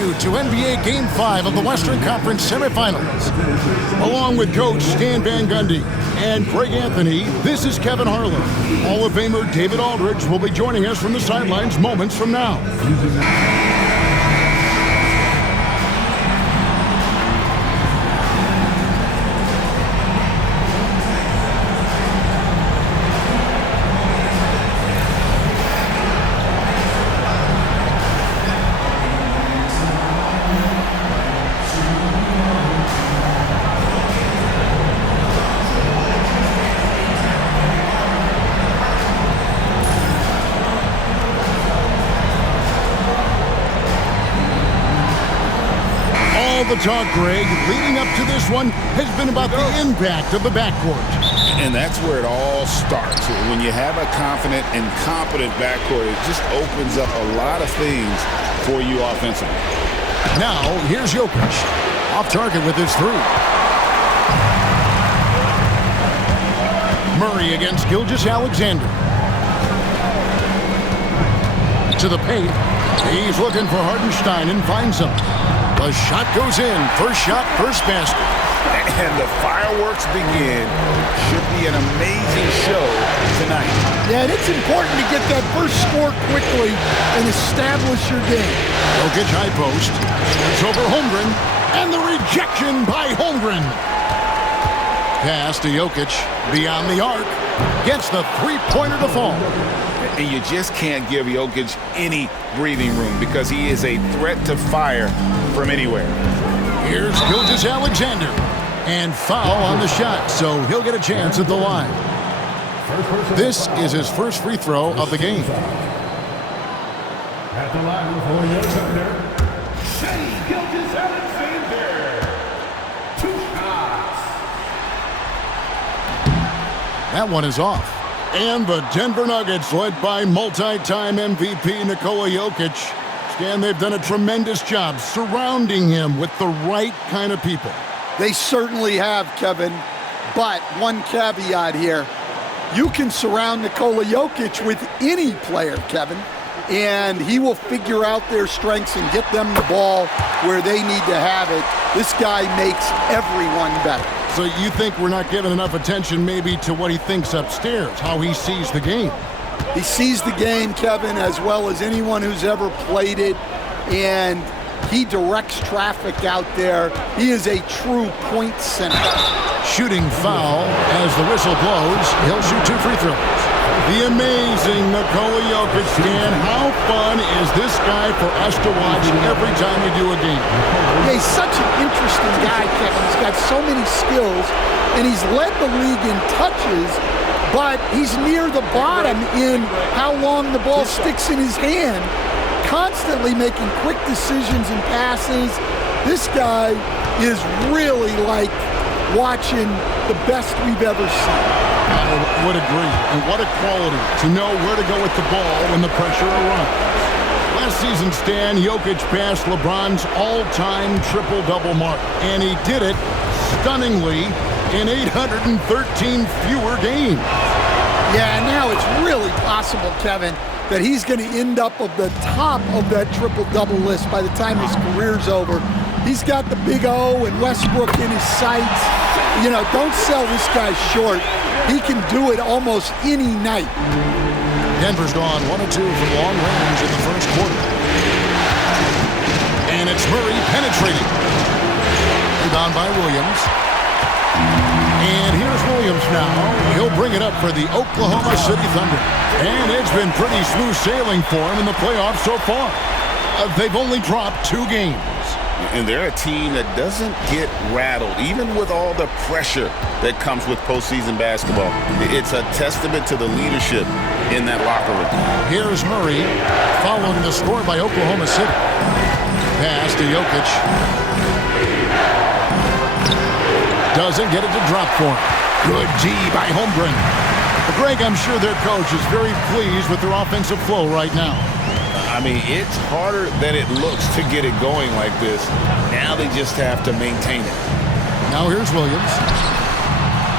you to NBA Game 5 of the Western Conference semifinals. Along with Coach Stan Van Gundy and Greg Anthony, this is Kevin Harlan. Hall of Famer David Aldridge will be joining us from the sidelines moments from now. The talk, Greg, leading up to this one has been about the impact of the backcourt. And that's where it all starts. When you have a confident and competent backcourt, it just opens up a lot of things for you offensively. Now, here's Jokic. Off target with his three. Murray against Gilgeous-Alexander. To the paint. He's looking for Hartenstein and finds him. The shot goes in. First shot, first basket. And the fireworks begin. Should be an amazing show tonight. Yeah, and it's important to get that first score quickly and establish your game. Jokic high post. It's over Holmgren. And the rejection by Holmgren. Pass to Jokic. Beyond the arc. Gets the three-pointer to fall. And you just can't give Jokic any breathing room because he is a threat to fire from anywhere. Here's Gilgeous-Alexander. And foul on the shot, so he'll get a chance at the line. This is his first free throw of the game. At the line for your Thunder, Gilgeous-Alexander. 2 shots. That one is off. And the Denver Nuggets, led by multi-time MVP Nikola Jokic. Stan, they've done a tremendous job surrounding him with the right kind of people. They certainly have, Kevin. But one caveat here. You can surround Nikola Jokic with any player, Kevin, and he will figure out their strengths and get them the ball where they need to have it. This guy makes everyone better. So you think we're not giving enough attention maybe to what he thinks upstairs, how he sees the game? He sees the game, Kevin, as well as anyone who's ever played it, and he directs traffic out there. He is a true point center. Shooting foul as the whistle blows. He'll shoot 2 free throws. The amazing Nikola Jokic, Stan. How fun is this guy for us to watch every time we do a game? Yeah, he's such an interesting guy, Kevin. He's got so many skills, and he's led the league in touches, but he's near the bottom in how long the ball sticks in his hand, constantly making quick decisions and passes. This guy is really like watching the best we've ever seen. I would agree. And what a quality to know where to go with the ball when the pressure arrives. Last season, Stan, Jokic passed LeBron's all-time triple-double mark. And he did it stunningly in 813 fewer games. Yeah, now it's really possible, Kevin, that he's going to end up at the top of that triple-double list by the time his career's over. He's got the big O and Westbrook in his sights. You know, don't sell this guy short. He can do it almost any night. Denver's gone 1 of 2 from long range in the first quarter. And it's Murray penetrating. Rebound by Williams. And here's Williams now. He'll bring it up for the Oklahoma City Thunder. And it's been pretty smooth sailing for him in the playoffs so far. They've only dropped 2 games. And they're a team that doesn't get rattled, even with all the pressure that comes with postseason basketball. It's a testament to the leadership in that locker room. Here's Murray, following the score by Oklahoma City. Pass to Jokic. Doesn't get it to drop for him. Good D by Holmgren. Greg, I'm sure their coach is very pleased with their offensive flow right now. I mean, it's harder than it looks to get it going like this. Now they just have to maintain it. Now here's Williams.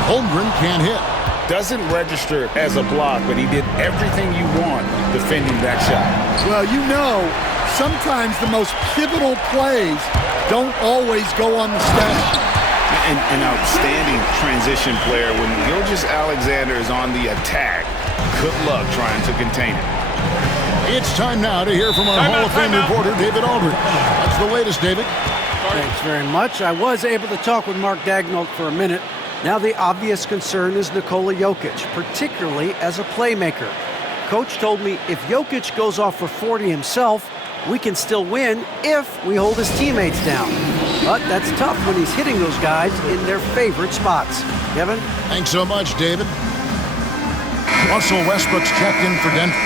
Holmgren can't hit. Doesn't register as a block, but he did everything you want defending that shot. Well, you know, sometimes the most pivotal plays don't always go on the stat. An outstanding transition player. When Gilgeous-Alexander is on the attack, good luck trying to contain it. It's time now to hear from our Hall of Fame reporter, David Aldridge. That's the latest, David. Thanks very much. I was able to talk with Mark Daigneault for a minute. Now the obvious concern is Nikola Jokic, particularly as a playmaker. Coach told me if Jokic goes off for 40 himself, we can still win if we hold his teammates down. But that's tough when he's hitting those guys in their favorite spots. Kevin? Thanks so much, David. Russell Westbrook's checked in for Denver.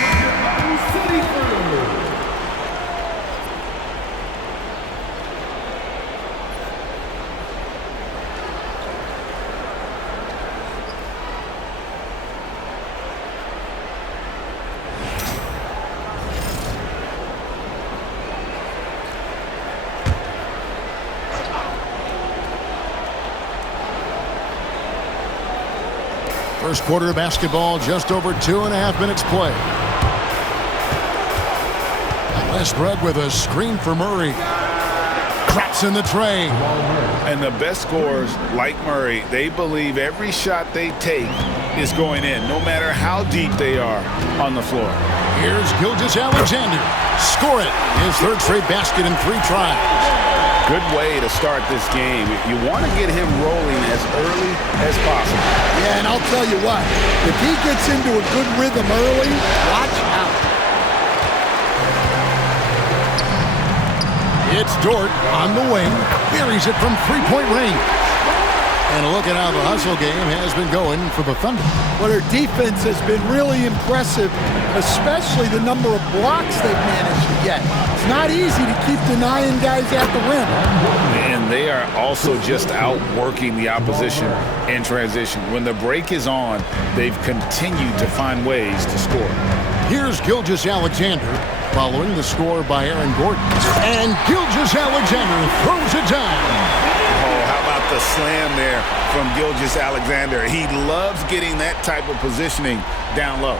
First quarter of basketball, just over 2.5 minutes play. Westbrook with a screen for Murray. Traps in the tray. And the best scorers, like Murray, they believe every shot they take is going in, no matter how deep they are on the floor. Here's Gilgeous-Alexander. Score it. His third straight basket in 3 tries. Good way to start this game. You want to get him rolling as early as possible. Yeah, and I'll tell you what, if he gets into a good rhythm early, watch out. It's Dort on the wing. Buries it from 3-point range. And look at how the hustle game has been going for the Thunder. Well, their defense has been really impressive, especially the number of blocks they've managed to get. It's not easy to keep denying guys at the rim. And they are also just outworking the opposition in transition. When the break is on, they've continued to find ways to score. Here's Gilgeous-Alexander following the score by Aaron Gordon. And Gilgeous-Alexander throws it down. Oh, how about the slam there from Gilgeous-Alexander? He loves getting that type of positioning down low.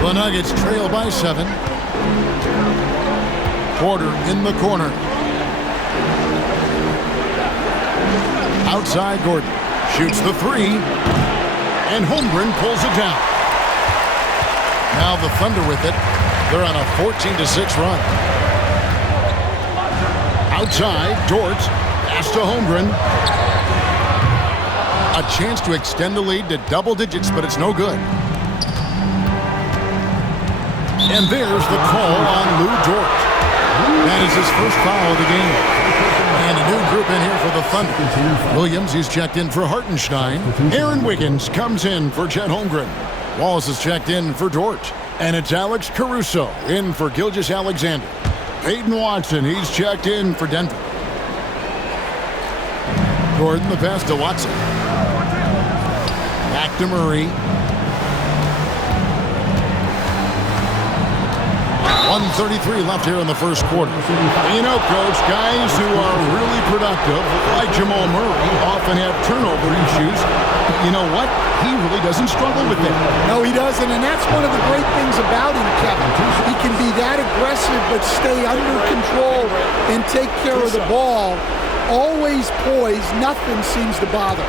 The Nuggets trail by 7. Porter in the corner. Outside Gordon. Shoots the 3. And Holmgren pulls it down. Now the Thunder with it. They're on a 14-6 run. Outside, Dort. Pass to Holmgren. A chance to extend the lead to double digits, but it's no good. And there's the call on Lou Dort. That is his first foul of the game. And a new group in here for the Thunder. Williams, he's checked in for Hartenstein. Aaron Wiggins comes in for Chet Holmgren. Wallace is checked in for Dort. And it's Alex Caruso in for Gilgeous-Alexander. Peyton Watson, he's checked in for Denver. Gordon, the pass to Watson. Back to Murray. 1:33 left here in the first quarter. You know, Coach, guys who are really productive, like Jamal Murray, often have turnover issues. You know what? He really doesn't struggle with that. No, he doesn't, and that's one of the great things about him, Kevin. He can be that aggressive but stay under control and take care of the ball. Always poised, nothing seems to bother.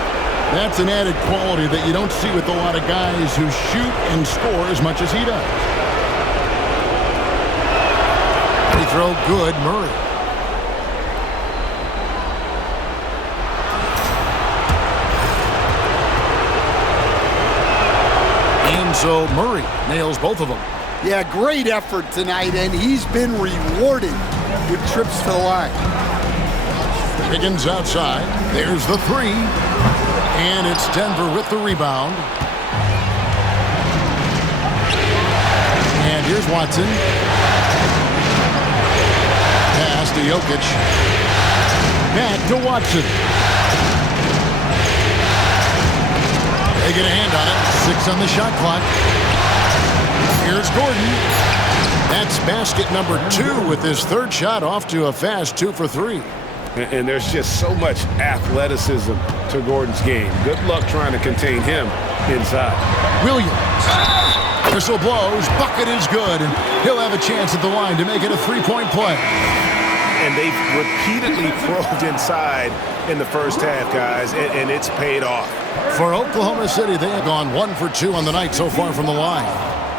That's an added quality that you don't see with a lot of guys who shoot and score as much as he does. Free throw good, Murray. And so Murray nails both of them. Yeah, great effort tonight, and he's been rewarded with trips to the line. Higgins outside. There's the 3. And it's Denver with the rebound. And here's Watson. Pass to Jokic. Back to Watson. They get a hand on it. 6 on the shot clock. Here's Gordon. That's basket number 2 with his third shot off to a fast 2 for 3. And there's just so much athleticism to Gordon's game. Good luck trying to contain him inside. Williams. Whistle blows. Bucket is good. And he'll have a chance at the line to make it a three-point play. And they've repeatedly probed inside in the first half, guys, and it's paid off. For Oklahoma City, they have gone 1 for 2 on the night so far from the line.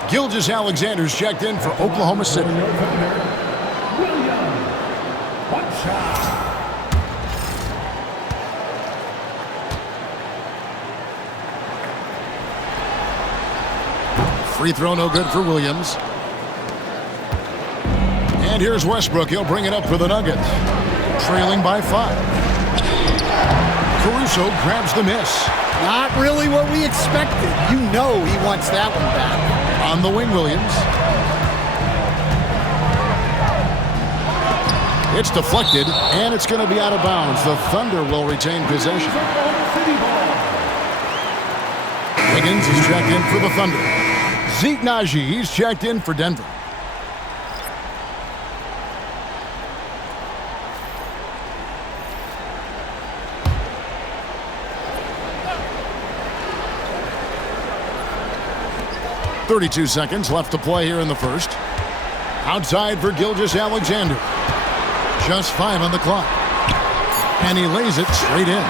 Gilgeous-Alexander's checked in for Oklahoma City. Free throw no good for Williams. And here's Westbrook. He'll bring it up for the Nuggets. Trailing by 5. Caruso grabs the miss. Not really what we expected. You know he wants that one back. On the wing, Williams. It's deflected, and it's going to be out of bounds. The Thunder will retain possession. Wiggins is checked in for the Thunder. Zeke Naji, he's checked in for Denver. .32 seconds left to play here in the first. Outside for Gilgeous-Alexander. Just 5 on the clock. And he lays it straight in.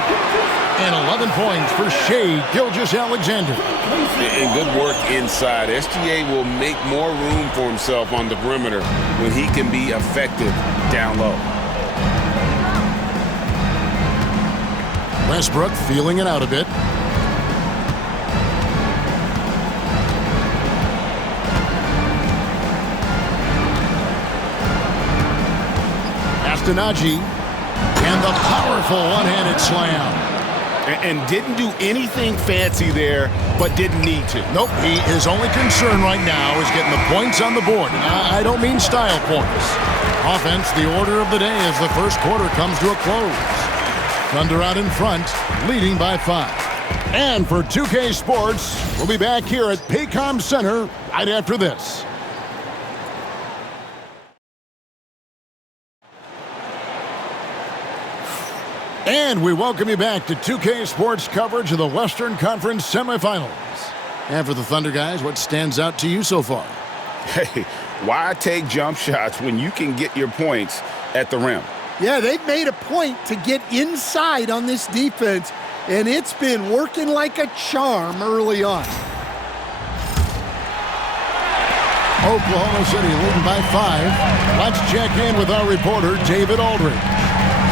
And 11 points for Shai Gilgeous-Alexander. And good work inside. SGA will make more room for himself on the perimeter when he can be effective down low. Westbrook feeling it out a bit. Naji, and the powerful one-handed slam. And didn't do anything fancy there, but didn't need to. Nope, his only concern right now is getting the points on the board. I don't mean style points. Offense, the order of the day as the first quarter comes to a close. Thunder out in front, leading by 5. And for 2K Sports, we'll be back here at Paycom Center right after this. And we welcome you back to 2K Sports coverage of the Western Conference semifinals. And for the Thunder guys, what stands out to you so far? Hey, why take jump shots when you can get your points at the rim? Yeah, they've made a point to get inside on this defense, and it's been working like a charm early on. Oklahoma City leading by 5. Let's check in with our reporter, David Aldridge.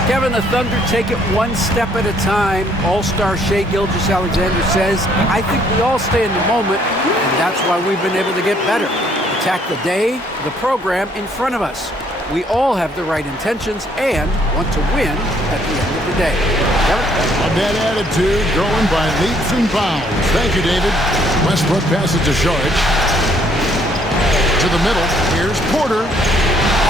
Kevin, the Thunder take it one step at a time. All-star Shai Gilgeous-Alexander says, I think we all stay in the moment, and that's why we've been able to get better. Attack the day, the program in front of us. We all have the right intentions and want to win at the end of the day. Kevin? A bad attitude growing by leaps and bounds. Thank you, David. Westbrook passes to Saric. To the middle, here's Porter.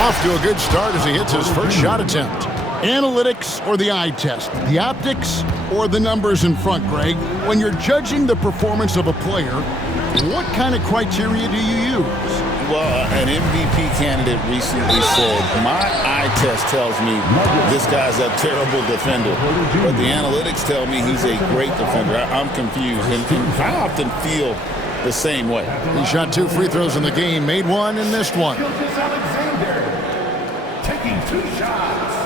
Off to a good start as he hits his first shot attempt. Analytics or the eye test? The optics or the numbers in front, Greg? When you're judging the performance of a player, what kind of criteria do you use? Well, an MVP candidate recently said, my eye test tells me this guy's a terrible defender, but the analytics tell me he's a great defender. I'm confused, and I often feel the same way. He shot 2 free throws in the game, made 1 and missed 1. Gilgeous-Alexander taking 2 shots.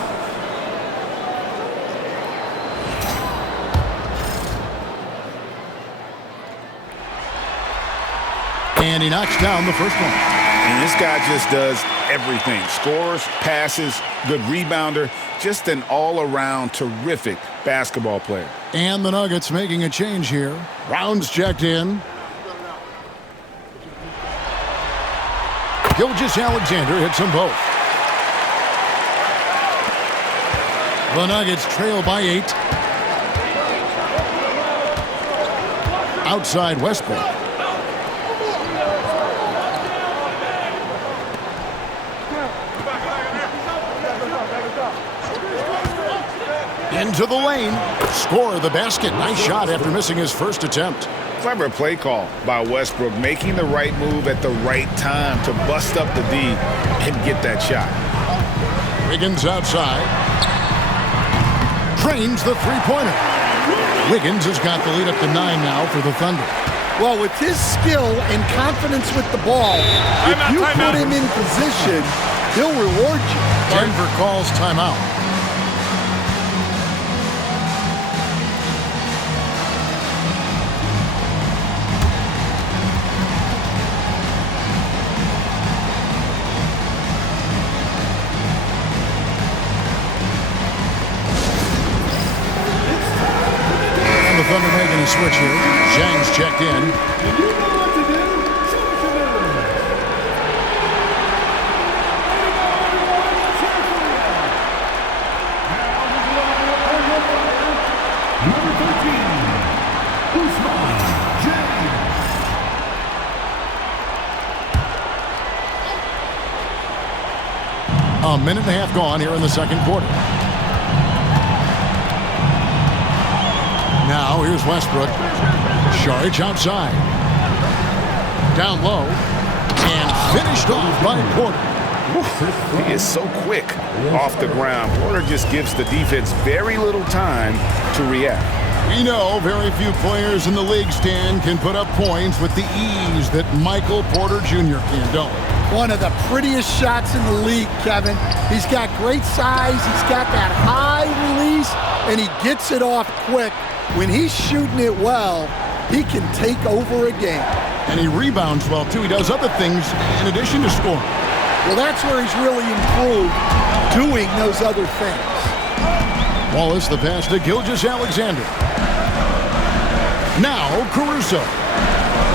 And he knocks down the first one. And this guy just does everything. Scores, passes, good rebounder, just an all-around terrific basketball player. And the Nuggets making a change here. Rounds checked in. Gilgeous-Alexander hits them both. The Nuggets trail by 8. Outside Westbrook. Into the lane. Score the basket. Nice shot after missing his first attempt. Clever play call by Westbrook, making the right move at the right time to bust up the D and get that shot. Wiggins outside. drains the three-pointer. Wiggins has got the lead up to 9 now for the Thunder. Well, with his skill and confidence with the ball, if you put him in position, he'll reward you. Denver calls timeout. Thunder making a switch here. Zhang's checked in. A minute and a half gone here in the second quarter. Now, here's Westbrook. Saric outside. Down low. And finished off by Porter. He is so quick off the ground. Porter just gives the defense very little time to react. We know very few players in the league, Stan, can put up points with the ease that Michael Porter Jr. can, don't we? One of the prettiest shots in the league, Kevin. He's got great size. He's got that high release, and he gets it off quick. When he's shooting it well, he can take over a game. And he rebounds well, too. He does other things in addition to scoring. Well, that's where he's really improved, doing those other things. Wallace, the pass to Gilgeous-Alexander. Now, Caruso.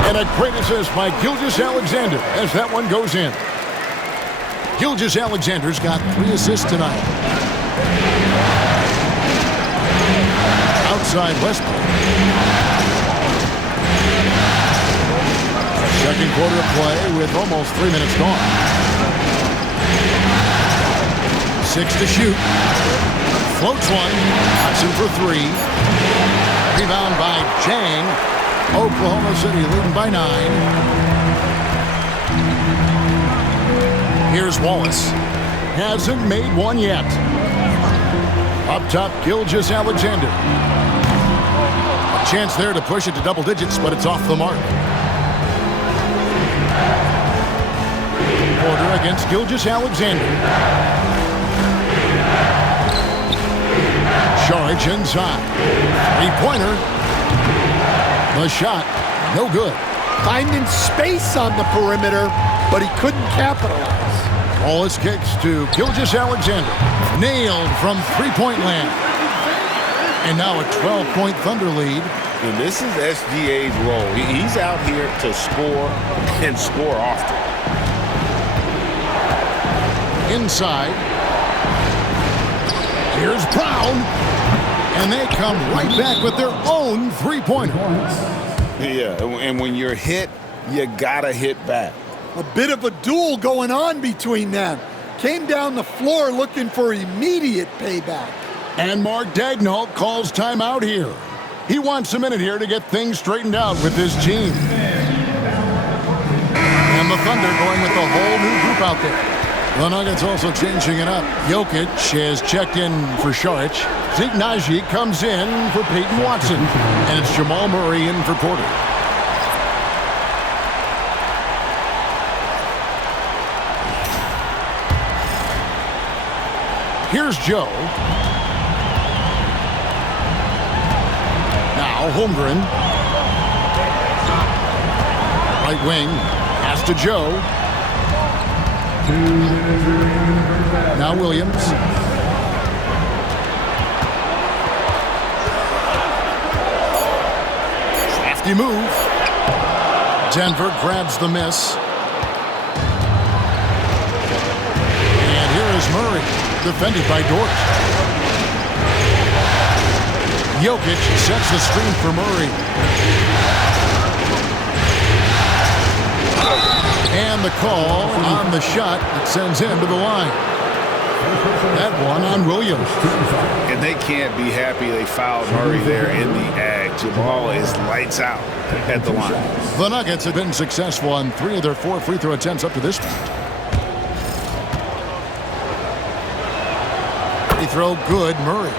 And a great assist by Gilgeous-Alexander as that one goes in. Gilgeous-Alexander's got 3 assists tonight. Outside Westbrook. Second quarter of play with almost 3 minutes gone. 6 to shoot. Floats one. Hudson for 3. Rebound by Chang. Oklahoma City leading by 9. Here's Wallace. Hasn't made one yet. Up top, Gilgeous-Alexander. A chance there to push it to double digits, but it's off the mark. Porter against Gilgeous-Alexander. Saric inside. Three-pointer. The shot, no good. Finding space on the perimeter, but he couldn't capitalize. Wallace kicks to Gilgeous-Alexander. Nailed from three-point land. And now a 12-point Thunder lead. And this is SGA's role. He's out here to score and score often. Inside. Here's Brown. And they come right back with their own three-pointer. Yeah, and when you're hit, you gotta hit back. A bit of a duel going on between them. Came down the floor looking for immediate payback. And Mark Daigneault calls timeout here. He wants a minute here to get things straightened out with his team. And the Thunder going with a whole new group out there. The Nuggets also changing it up. Jokic has checked in for Saric. Zeke Naji comes in for Peyton Watson. And it's Jamal Murray in for Porter. Here's Joe. Now Holmgren. Right wing. Pass to Joe. Now Williams. Crafty move. Denver grabs the miss. And here is Murray, defended by Dort. Jokic sets the screen for Murray. And the call on the shot that sends him to the line. That one on Williams. And they can't be happy they fouled Murray there in the act. Jamal is lights out at the line. The Nuggets have been successful on 3 of their 4 free throw attempts up to this point. Free throw good, Murray.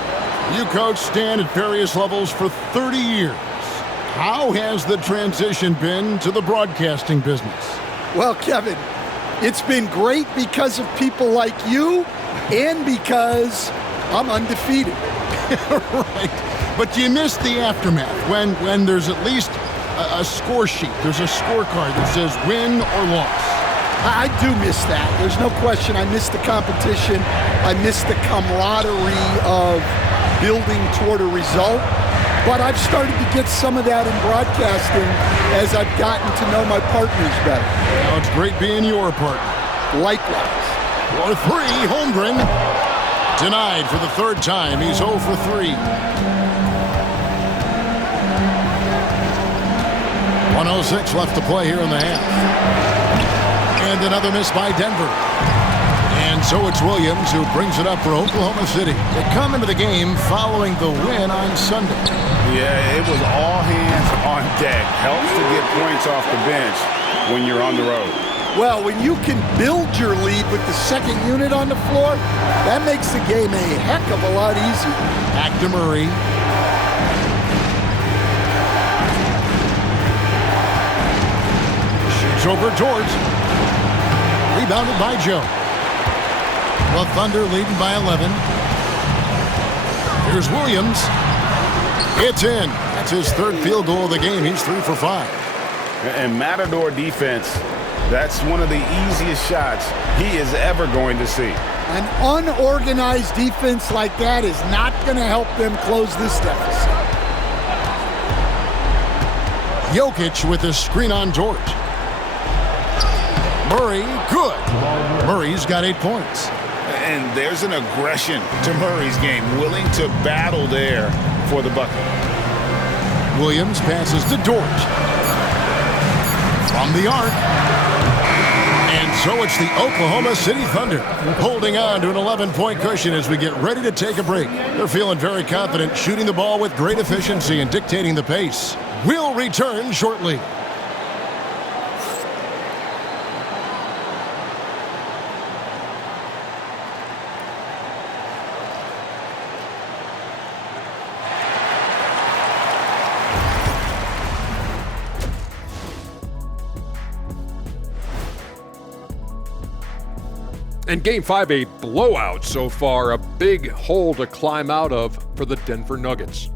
You coached Stan at various levels for 30 years. How has the transition been to the broadcasting business? Well, Kevin, it's been great because of people like you and because I'm undefeated. Right. But you miss the aftermath when there's at least a score sheet. There's a scorecard that says win or loss. I do miss that. There's no question. I miss the competition. I miss the camaraderie of building toward a result. But I've started to get some of that in broadcasting as I've gotten to know my partners better. Well, it's great being your partner. Likewise. For three, Holmgren. Denied for the third time. He's 0 for 3. 1:06 left to play here in the half. And another miss by Denver. And so it's Williams who brings it up for Oklahoma City. They come into the game following the win on Sunday. Yeah, it was all hands on deck. Helps to get points off the bench when you're on the road. Well, when you can build your lead with the second unit on the floor, that makes the game a heck of a lot easier. Back to Murray. Shoots over George. Rebounded by Joe. The Thunder leading by 11. Here's Williams. It's in. That's his third field goal of the game. He's 3 for 5. And Matador defense, that's one of the easiest shots he is ever going to see. An unorganized defense like that is not going to help them close this deficit. Jokic with a screen on George. Murray, good. Murray's got 8 points. And there's an aggression to Murray's game, willing to battle there for the bucket. Williams passes to George. From the arc. And so it's the Oklahoma City Thunder holding on to an 11-point cushion as we get ready to take a break. They're feeling very confident, shooting the ball with great efficiency and dictating the pace. We'll return shortly. And Game 5, a blowout so far, a big hole to climb out of for the Denver Nuggets.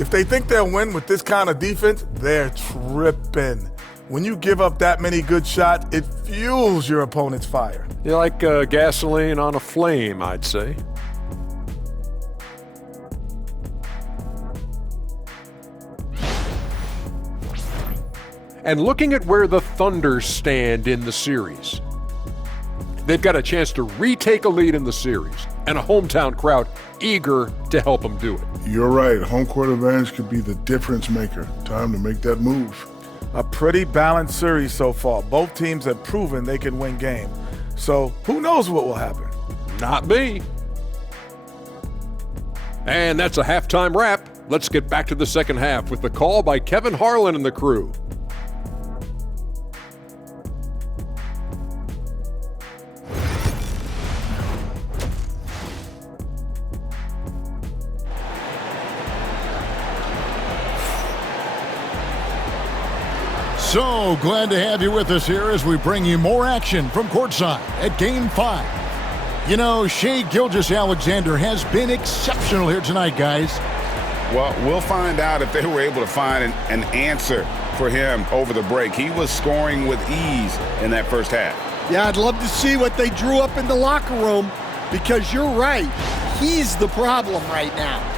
If they think they'll win with this kind of defense, they're tripping. When you give up that many good shots, it fuels your opponent's fire. You're like gasoline on a flame, I'd say. And looking at where the Thunder stand in the series, they've got a chance to retake a lead in the series and a hometown crowd eager to help them do it. You're right. Home court advantage could be the difference maker. Time to make that move. A pretty balanced series so far. Both teams have proven they can win games. So who knows what will happen? Not me. And that's a halftime wrap. Let's get back to the second half with the call by Kevin Harlan and the crew. So glad to have you with us here as we bring you more action from courtside at Game 5. You know, Shai Gilgeous-Alexander has been exceptional here tonight, guys. Well, we'll find out if they were able to find an answer for him over the break. He was scoring with ease in that first half. Yeah, I'd love to see what they drew up in the locker room because you're right. He's the problem right now.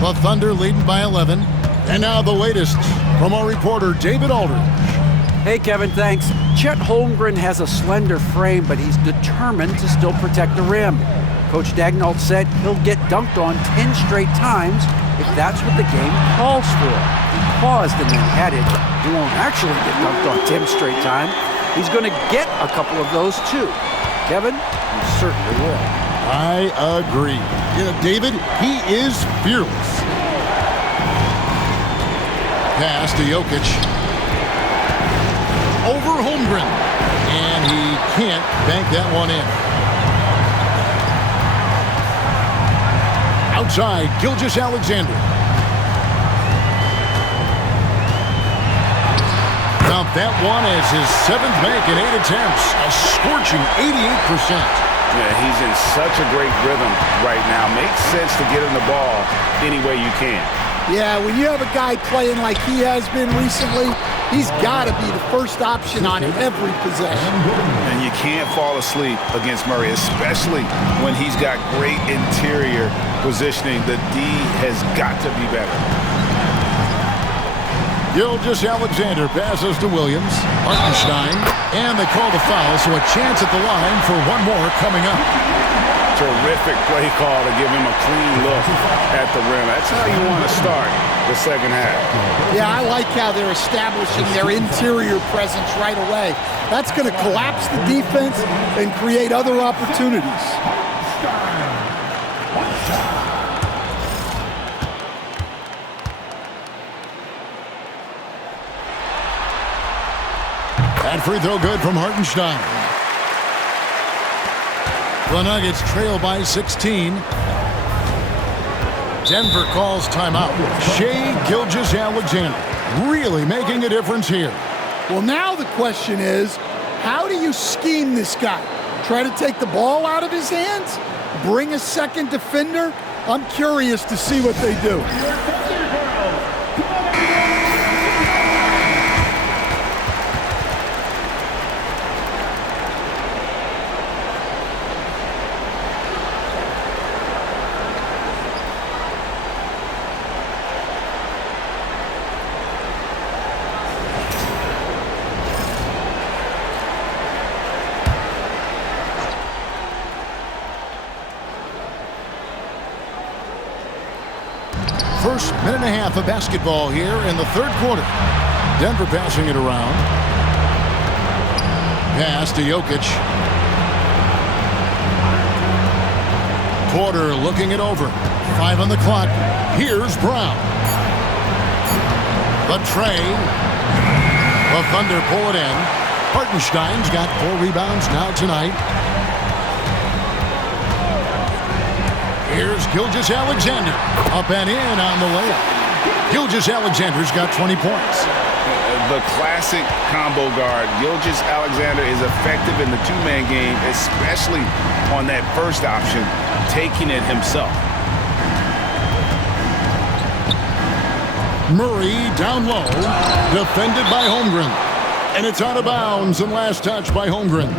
The Thunder leading by 11. And now the latest from our reporter, David Aldridge. Hey, Kevin, thanks. Chet Holmgren has a slender frame, but he's determined to still protect the rim. Coach Daigneault said he'll get dunked on 10 straight times if that's what the game calls for. He paused and then added, he won't actually get dunked on 10 straight times. He's going to get a couple of those, too. Kevin, he certainly will. I agree. You know, David, he is fearless. Pass to Jokic. Holmgren. And he can't bank that one in. Outside, Gilgeous-Alexander. Now that one is his 7th make in 8 attempts. A scorching 88%. Yeah, he's in such a great rhythm right now. Makes sense to get him the ball any way you can. Yeah, when you have a guy playing like he has been recently, he's got to be the first option on every possession. And you can't fall asleep against Murray, especially when he's got great interior positioning. The D has got to be better. Gilgeous-Alexander passes to Williams. Hartenstein. And they call the foul, so a chance at the line for one more coming up. Terrific play call to give him a clean look at the rim. That's how you want to start the second half. Yeah, I like how they're establishing their interior presence right away. That's going to collapse the defense and create other opportunities. That free throw good from Hartenstein. The Nuggets trail by 16. Denver calls timeout. Shai Gilgeous-Alexander really making a difference here. Well, now the question is, how do you scheme this guy? Try to take the ball out of his hands? Bring a second defender? I'm curious to see what they do. First minute and a half of basketball here in the third quarter. Denver passing it around. Pass to Jokic. Porter looking it over. 5 on the clock. Here's Brown. The tray. The Thunder pull it in. Hartenstein's got 4 rebounds now tonight. Here's Gilgeous-Alexander. Up and in on the layup. Gilgeous-Alexander's got 20 points. The classic combo guard. Gilgeous-Alexander is effective in the two-man game, especially on that first option, taking it himself. Murray down low. Defended by Holmgren. And it's out of bounds and last touch by Holmgren.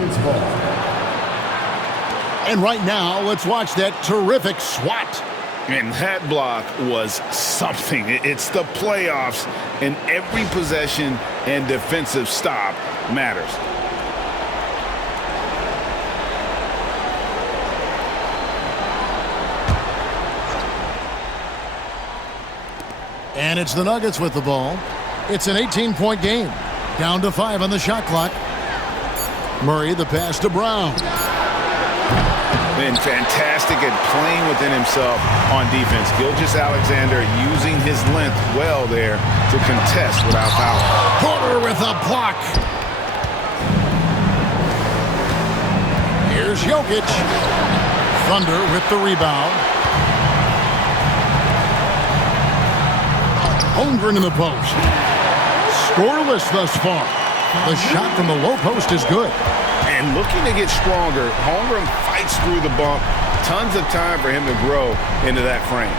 And right now, let's watch that terrific swat. And that block was something. It's the playoffs, and every possession and defensive stop matters. And it's the Nuggets with the ball. It's an 18-point game. Down to 5 on the shot clock. Murray, the pass to Brown. Been fantastic at playing within himself on defense. Gilgeous-Alexander using his length well there to contest without foul. Porter with a block. Here's Jokic. Thunder with the rebound. Holmgren in the post. Scoreless thus far. The shot from the low post is good. And looking to get stronger, Holmgren fights through the bump. Tons of time for him to grow into that frame.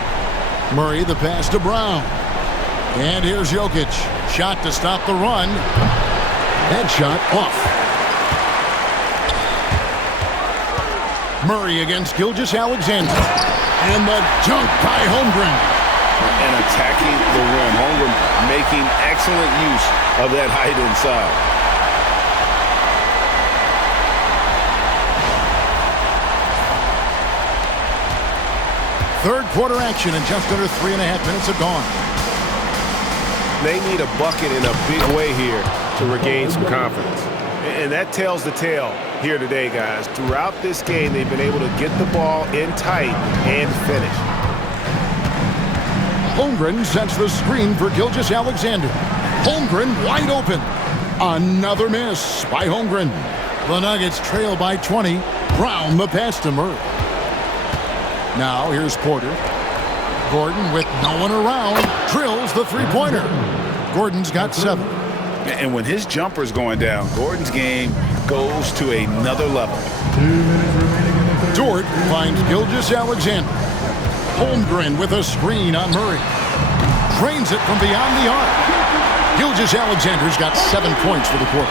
Murray, the pass to Brown. And here's Jokic. Shot to stop the run. Headshot off. Murray against Gilgeous-Alexander. And the dunk by Holmgren. And attacking the rim. Holmgren making excellent use of that height inside. Third quarter action, and just under 3.5 minutes have gone. They need a bucket in a big way here to regain some confidence. And that tells the tale here today, guys. Throughout this game, they've been able to get the ball in tight and finish. Holmgren sets the screen for Gilgeous-Alexander. Holmgren wide open. Another miss by Holmgren. The Nuggets trail by 20. Brown the pass to Murray. Now here's Porter. Gordon with no one around drills the three-pointer. Gordon's got 7. And when his jumper's going down, Gordon's game goes to another level. Dort finds Gilgeous-Alexander. Holmgren with a screen on Murray. Drains it from beyond the arc. Gilgeous-Alexander's got 7 points for the quarter.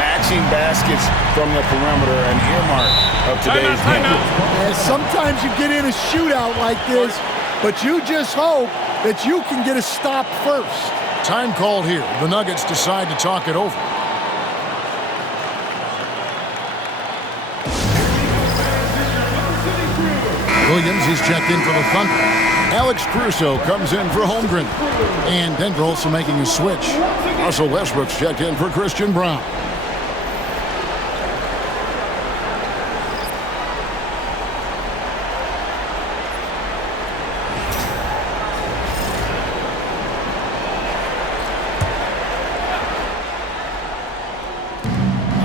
Matching baskets from the perimeter, an earmark of today's game. Yeah, sometimes you get in a shootout like this, but you just hope that you can get a stop first. Time called here. The Nuggets decide to talk it over. Williams is checked in for the Thunder. Alex Caruso comes in for Holmgren. And Denver also making a switch. Russell Westbrook's checked in for Christian Brown.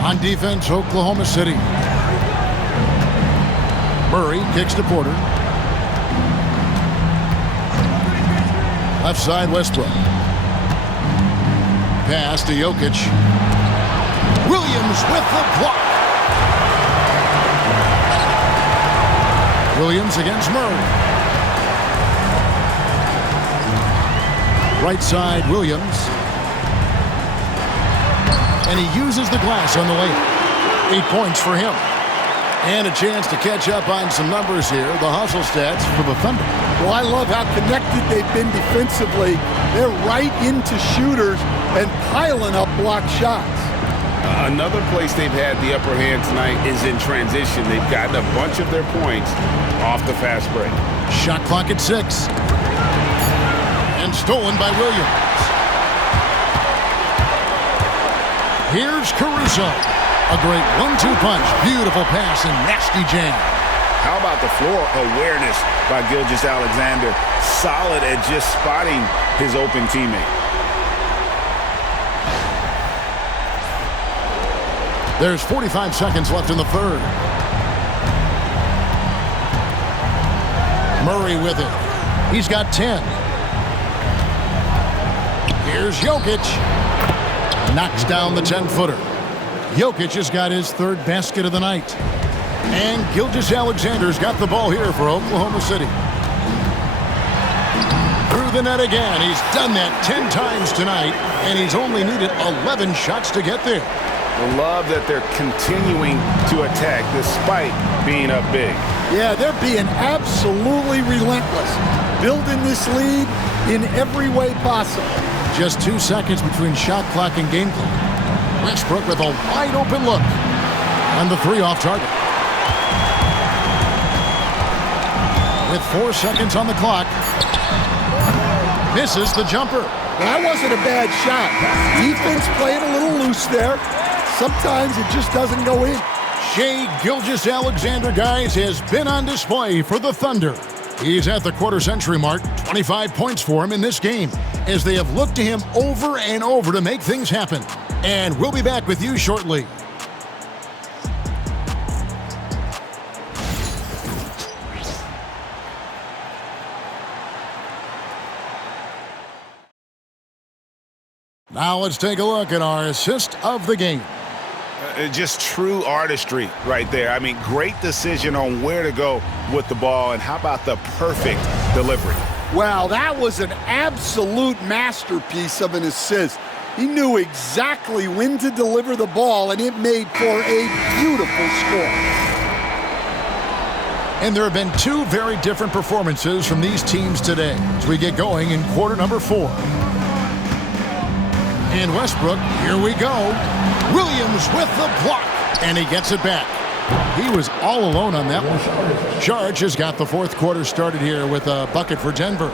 On defense, Oklahoma City. Murray kicks to Porter. Left side, Westbrook. Pass to Jokic. Williams with the block. Williams against Murray. Right side, Williams. And he uses the glass on the layup. 8 points for him. And a chance to catch up on some numbers here. The hustle stats for the Thunder. Well, I love how connected they've been defensively. They're right into shooters and piling up block shots. Another place they've had the upper hand tonight is in transition. They've gotten a bunch of their points off the fast break. Shot clock at 6. And stolen by Williams. Here's Caruso. A great 1-2 punch. Beautiful pass and nasty jam. How about the floor awareness by Gilgeous-Alexander? Solid at just spotting his open teammate. There's 45 seconds left in the third. Murray with it. He's got 10. Here's Jokic. Knocks down the 10-footer. Jokic has got his 3rd basket of the night. And Gilgeous-Alexander's got the ball here for Oklahoma City. Through the net again. He's done that 10 times tonight, and he's only needed 11 shots to get there. I love that they're continuing to attack despite being up big. Yeah, they're being absolutely relentless. Building this lead in every way possible. Just 2 seconds between shot clock and game clock. Westbrook with a wide open look. And the 3 off target. With 4 seconds on the clock. Misses the jumper. Well, that wasn't a bad shot. Defense playing a little loose there. Sometimes it just doesn't go in. Shai Gilgeous-Alexander, guys, has been on display for the Thunder. He's at the quarter-century mark. 25 points for him in this game as they have looked to him over and over to make things happen. And we'll be back with you shortly. Now let's take a look at our assist of the game. Just true artistry right there. I mean, great decision on where to go with the ball, and how about the perfect delivery? Wow, that was an absolute masterpiece of an assist. He knew exactly when to deliver the ball, and it made for a beautiful score. And there have been 2 very different performances from these teams today as we get going in quarter number 4. And Westbrook, here we go. Williams with the block, and he gets it back. He was all alone on that one. Charge has got the 4th quarter started here with a bucket for Denver.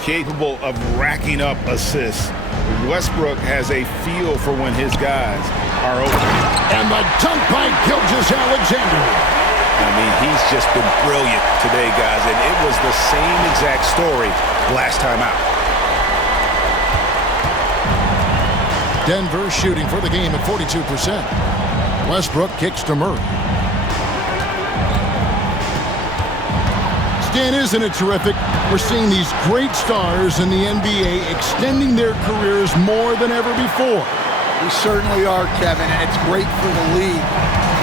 Capable of racking up assists. Westbrook has a feel for when his guys are open. And the dunk by Gilgeous-Alexander. I mean, he's just been brilliant today, guys, and it was the same exact story last time out. Denver shooting for the game at 42%. Westbrook kicks to Murray. Stan, isn't it terrific? We're seeing these great stars in the NBA extending their careers more than ever before. We certainly are, Kevin, and it's great for the league.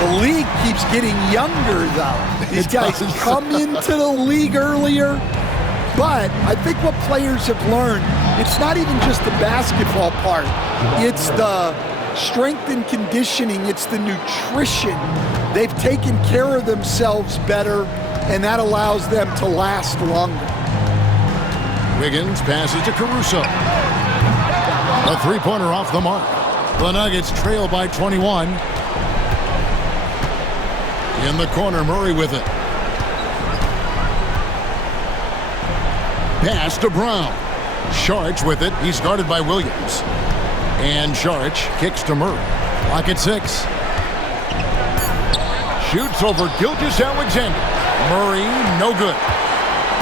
The league keeps getting younger, though. These guys come into the league earlier, but I think what players have learned, it's not even just the basketball part. It's the strength and conditioning. It's the nutrition. They've taken care of themselves better, and that allows them to last longer. Wiggins passes to Caruso. A three-pointer off the mark. The Nuggets trail by 21. In the corner, Murray with it. Pass to Brown. Saric with it. He's guarded by Williams. And Saric kicks to Murray. Clock at 6. Shoots over Gilgeous-Alexander. Murray, no good.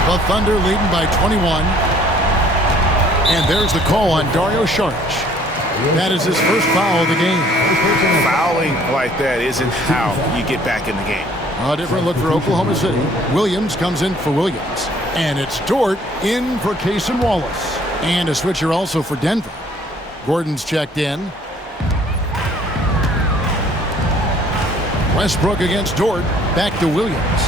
The Thunder leading by 21. And there's the call on Dario Saric. That is his first foul of the game. Fouling like that isn't how you get back in the game. A different look for Oklahoma City. Williams comes in for Williams. And it's Dort in for Cason Wallace. And a switcher also for Denver. Gordon's checked in. Westbrook against Dort. Back to Williams.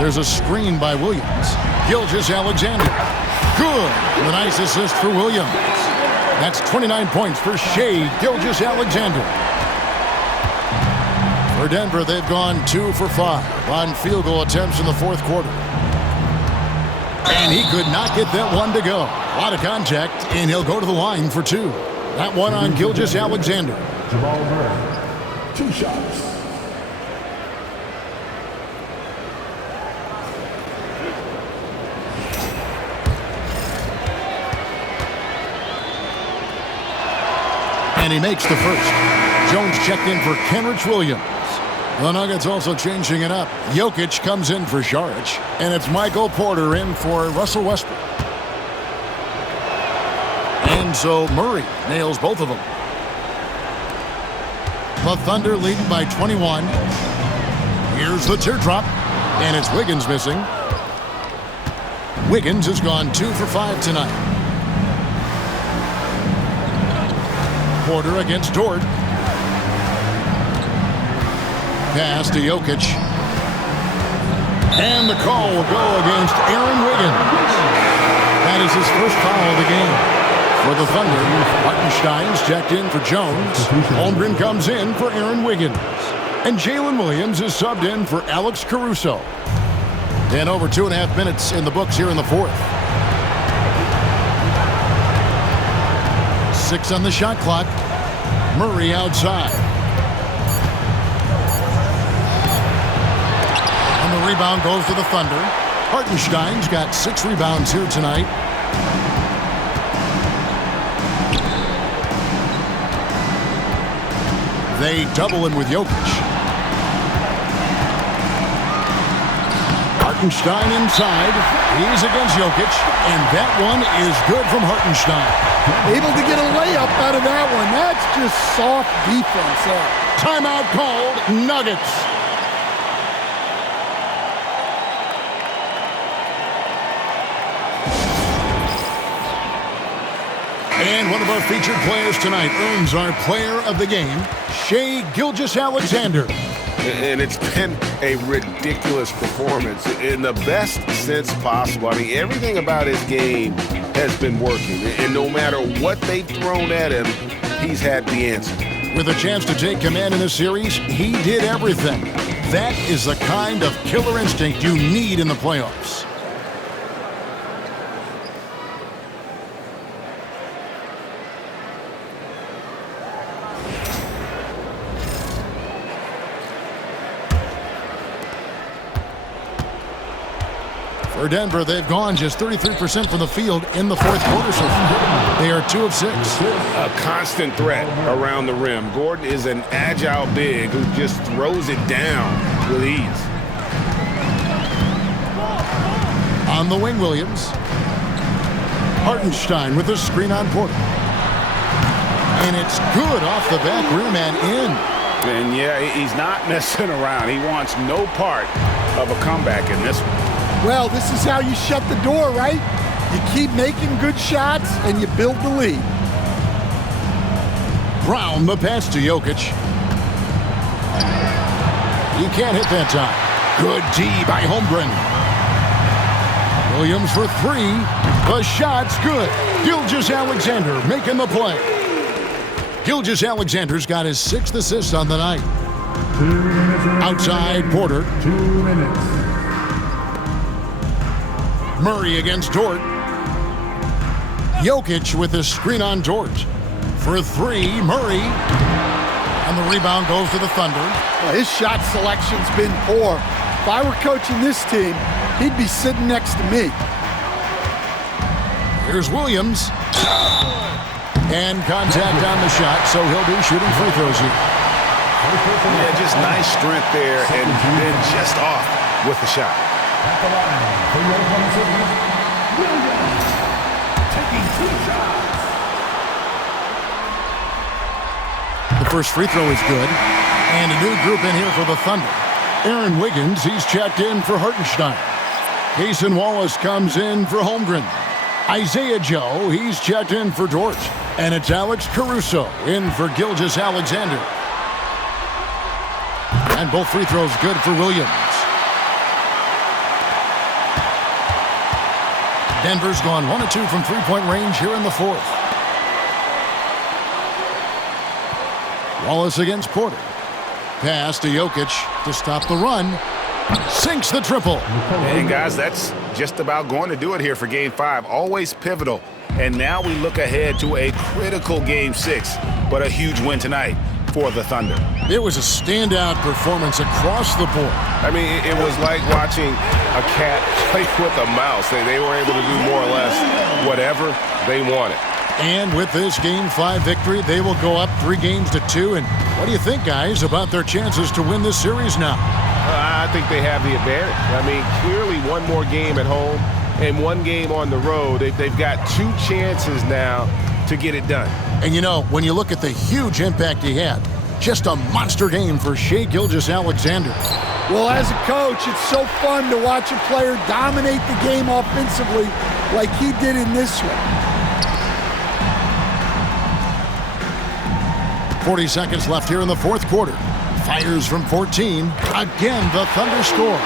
There's a screen by Williams. Gilgeous-Alexander. Good. The nice assist for Williams. That's 29 points for Shai Gilgeous-Alexander. For Denver, they've gone 2 for 5 on field goal attempts in the fourth quarter. And he could not get that one to go. A lot of contact, and he'll go to the line for 2. That one on Gilgeous-Alexander. Jamal Murray, 2 shots. And he makes the first. Jones checked in for Kenrich Williams. The Nuggets also changing it up. Jokic comes in for Saric, and it's Michael Porter in for Russell Westbrook. And so Murray nails both of them. The Thunder leading by 21. Here's the teardrop, and it's Wiggins missing. Wiggins has gone 2 for 5 tonight. Porter against Dort. Pass to Jokic. And the call will go against Aaron Wiggins. That is his first foul of the game. For the Thunder, Hartenstein's checked in for Jones. Holmgren comes in for Aaron Wiggins. And Jalen Williams is subbed in for Alex Caruso. And over 2.5 minutes in the books here in the fourth. 6 on the shot clock. Murray outside. And the rebound goes to the Thunder. Hartenstein's got 6 rebounds here tonight. They double him with Jokic. Hartenstein inside. He's against Jokic. And that one is good from Hartenstein. Able to get a layup out of that one. That's just soft defense there. Timeout called. Nuggets. And one of our featured players tonight earns our player of the game, Shai Gilgeous-Alexander. And it's been a ridiculous performance in the best sense possible. I mean, everything about his game has been working. And no matter what they've thrown at him, he's had the answer. With a chance to take command in the series, he did everything. That is the kind of killer instinct you need in the playoffs. For Denver, they've gone just 33% from the field in the fourth quarter so far. They are 2 of 6. A constant threat around the rim. Gordon is an agile big who just throws it down with ease. On the wing, Williams. Hartenstein with a screen on Porter. And it's good off the back rim and in. And yeah, he's not messing around. He wants no part of a comeback in this one. Well, this is how you shut the door, right? You keep making good shots and you build the lead. Brown, the pass to Jokic. He can't hit that time. Good D by Holmgren. Williams for three. The shot's good. Gilgeous-Alexander making the play. Gilgeous-Alexander's got his 6th assist on the night. 2 minutes. Outside Porter. 2 minutes. Murray against Dort. Jokic with the screen on Dort. For three, Murray. And the rebound goes to the Thunder. Well, his shot selection's been poor. If I were coaching this team, he'd be sitting next to me. Here's Williams. And contact on the shot, so he'll be shooting free throws here. Yeah, just nice strength there, and then just off with the shot. At the line for your opponent, Williams taking 2 shots. The first free throw is good. And a new group in here for the Thunder. Aaron Wiggins, he's checked in for Hartenstein. Cason Wallace comes in for Holmgren. Isaiah Joe, he's checked in for Dort. And it's Alex Caruso in for Gilgeous-Alexander. And both free throws good for Williams. Denver's gone 1 of 2 from three-point range here in the 4th. Wallace against Porter. Pass to Jokic to stop the run. Sinks the triple. And guys, that's just about going to do it here for Game 5. Always pivotal. And now we look ahead to a critical Game 6, but a huge win tonight for the Thunder. It was a standout performance across the board. I mean, it was like watching a cat play with a mouse. They were able to do more or less whatever they wanted. And with this Game 5 victory, they will go up 3-2. And what do you think, guys, about their chances to win this series now? I think they have the advantage. I mean, clearly one more game at home and 1 game on the road. They've got 2 chances now to get it done. And you know, when you look at the huge impact he had, just a monster game for Shai Gilgeous-Alexander. Well, as a coach, it's so fun to watch a player dominate the game offensively like he did in this one. 40 seconds left here in the 4th quarter. Fires from 14. Again, the Thunder score.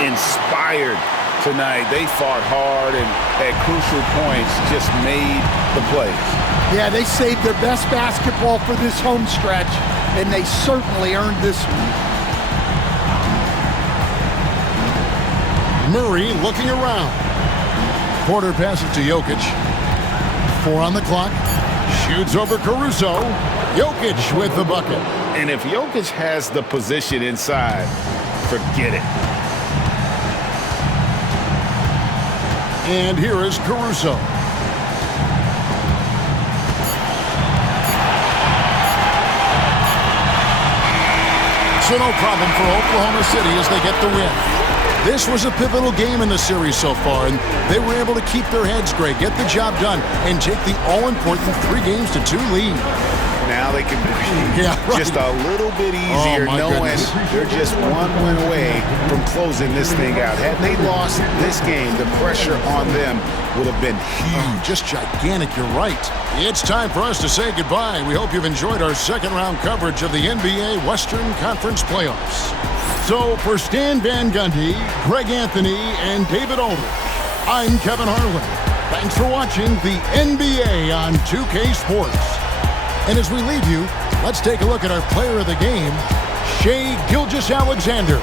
Inspired tonight. They fought hard and at crucial points just made the plays. Yeah, they saved their best basketball for this home stretch, and they certainly earned this one. Murray looking around. Porter passes to Jokic. 4 on the clock. Shoots over Caruso. Jokic with the bucket. And if Jokic has the position inside, forget it. And here is Caruso. So no problem for Oklahoma City as they get the win. This was a pivotal game in the series so far, and they were able to keep their heads straight, get the job done, and take the all-important 3-2 lead. Now they can breathe just a little bit easier knowing they're just 1 win away from closing this thing out. Had they lost this game, the pressure on them would have been huge. Just gigantic, you're right. It's time for us to say goodbye. We hope you've enjoyed our second-round coverage of the NBA Western Conference Playoffs. So for Stan Van Gundy, Greg Anthony, and David Aldridge, I'm Kevin Harlan. Thanks for watching the NBA on 2K Sports. And as we leave you, let's take a look at our player of the game, Shai Gilgeous-Alexander.